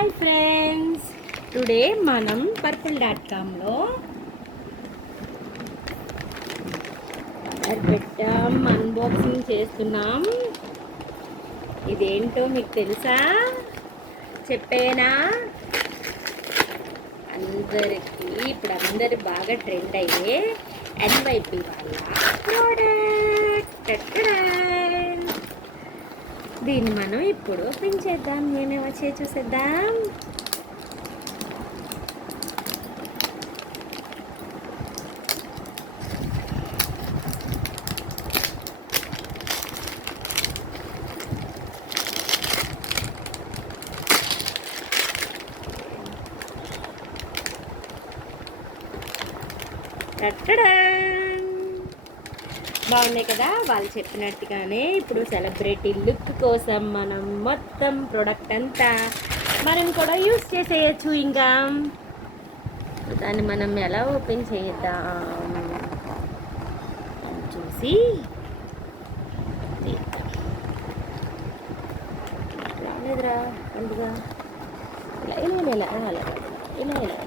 Hi friends, today మనం purple.com-లో order పెట్టాం, unboxing చేస్తున్నాం. ఇదేంటో మీకు తెలుసా? చెప్పేనా? ఇప్పుడు అందరు బాగా ట్రెండ్ అయ్యే NYP వాళ్ళ ప్రోడక్ట్. దీన్ని మనం ఇప్పుడు ఓపెన్ చేద్దాం. నేనే వచ్చి చూసేద్దాం. బాగున్నాయి కదా? వాళ్ళు చెప్పినట్టుగానే ఇప్పుడు సెలబ్రిటీ లుక్ కోసం మనం మొత్తం ప్రోడక్ట్ అంతా మనం కూడా యూస్ చేసేయచ్చు. ఇంకా దాన్ని మనం ఎలా ఓపెన్ చేద్దాం చూసి రాలేదురా పండుగ. ఇలా ఇలా ఇలా ఇలా ఇలా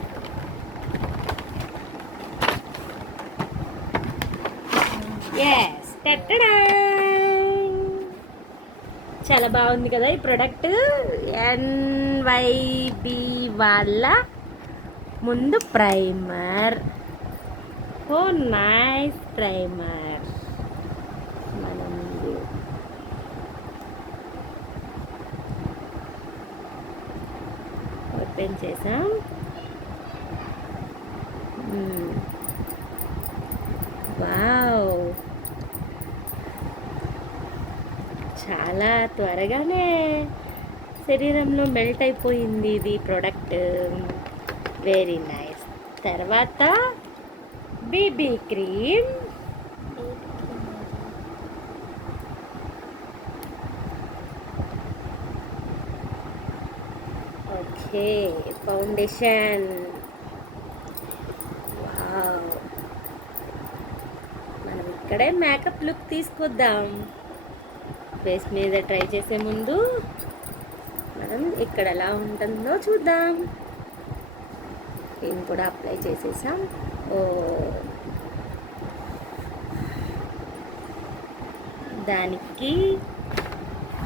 చాలా బాగుంది కదా ఈ ప్రోడక్ట్. NYP వాళ్ళ ముందు ప్రైమర్. Oh nice primer. మనం ఓపెన్ చేసాం. వావ్, చాలా త్వరగానే శరీరంలో మెల్ట్ అయిపోయింది ఇది ప్రోడక్ట్. Very nice. తర్వాత baby cream. Okay, foundation. Wow, మనం ఇక్కడే మేకప్ లుక్ తీసుకొద్దాం. ఫేస్ మీద ట్రై చేసే ముందు మనం ఇక్కడ ఎలా ఉంటుందో చూద్దాం. క్రీమ్ కూడా అప్లై చేసేసాం. దానికి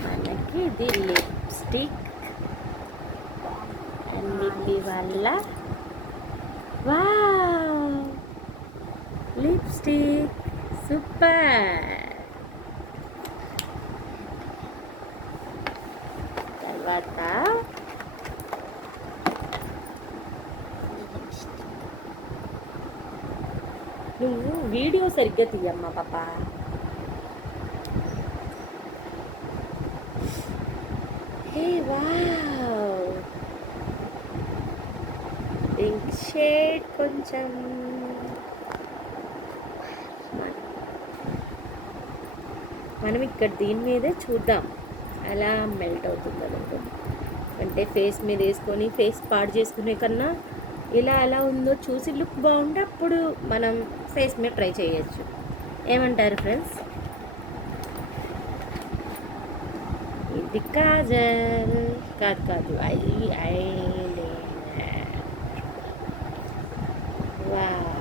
మనకి ఇది లిప్స్టిక్ NYP వల్ల. Wow, lipstick super. తర్వాత నువ్వు వీడియో సరిగ్గా తీయమ్మా పాప. హే వావ్, పింక్ షేడ్ కొంచెం. మనం ఇక్కడ దీని మీదే చూద్దాం అలా మెల్ట్ అవుతుంది అనుకుంటుంది. అంటే ఫేస్ మీద వేసుకొని ఫేస్ పాడు చేసుకునే కన్నా ఇలా ఎలా ఉందో చూసి లుక్ బాగుంటే అప్పుడు మనం ఫేస్ మీద ట్రై చేయొచ్చు. ఏమంటారు ఫ్రెండ్స్? ఇది కాజల్ కాదు ఐలైనర్. వావ్,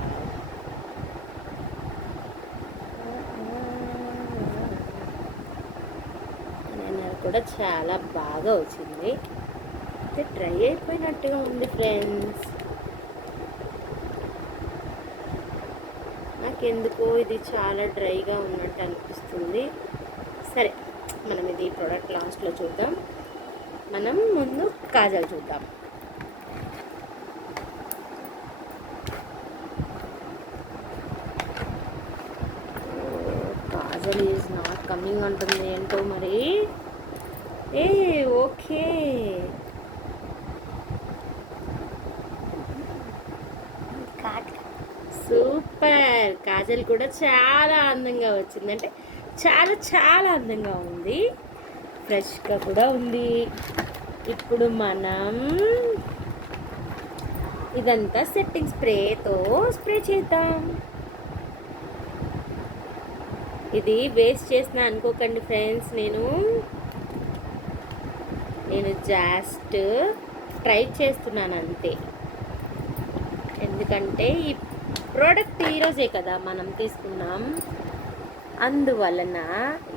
కూడా చాలా బాగా వచ్చింది. అయితే డ్రై అయిపోయినట్టుగా ఉంది ఫ్రెండ్స్. నాకెందుకో ఇది చాలా డ్రైగా ఉన్నట్టు అనిపిస్తుంది. సరే, మనం ఇది ప్రోడక్ట్ లాస్ట్లో చూద్దాం. మనం ముందు కాజల్ చూద్దాం. కాజల్ ఈజ్ నాట్ కమింగ్ అంటుంది. ఏంటో మరి. Okay, super. కాజల్ కూడా చాలా అందంగా వచ్చింది. అంటే చాలా చాలా అందంగా ఉంది. ఫ్రెష్గా కూడా ఉంది. ఇప్పుడు మనం ఇదంతా సెట్టింగ్ స్ప్రేతో స్ప్రే చేద్దాం. ఇది వేస్ట్ చేసిన అనుకోకండి ఫ్రెండ్స్. నేను జస్ట్ ట్రై చేస్తున్నాను అంతే. ఎందుకంటే ఈ ప్రోడక్ట్ ఈరోజే కదా మనం తీసుకున్నాం, అందువలన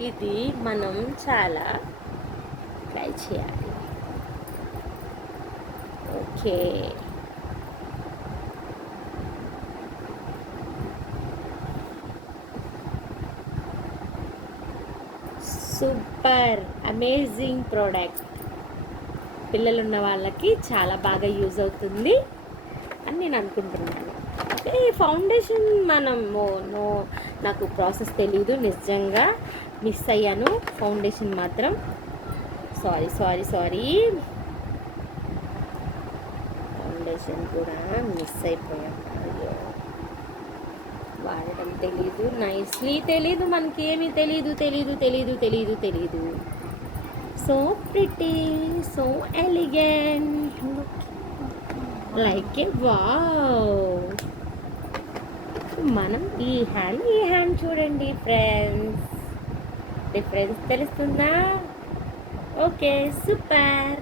ఇది మనం చాలా ట్రై చేయాలి. Okay, super amazing product. పిల్లలు ఉన్న వాళ్ళకి చాలా బాగా యూజ్ అవుతుంది అని నేను అనుకుంటున్నాను. అయితే ఈ ఫౌండేషన్ నో, నాకు ప్రాసెస్ తెలీదు, నిజంగా మిస్ అయ్యాను ఫౌండేషన్ మాత్రం. సారీ ఫౌండేషన్ కూడా మిస్ అయిపోయాను. అయ్యో, వాడటం తెలీదు, నైస్లీ తెలీదు, మనకి ఏమీ తెలీదు. So pretty, so elegant, like ఏ వావ్. మనం ఈ హ్యాండ్ చూడండి ఫ్రెండ్స్, డిఫరెన్స్ తెలుస్తుందా? Okay, super.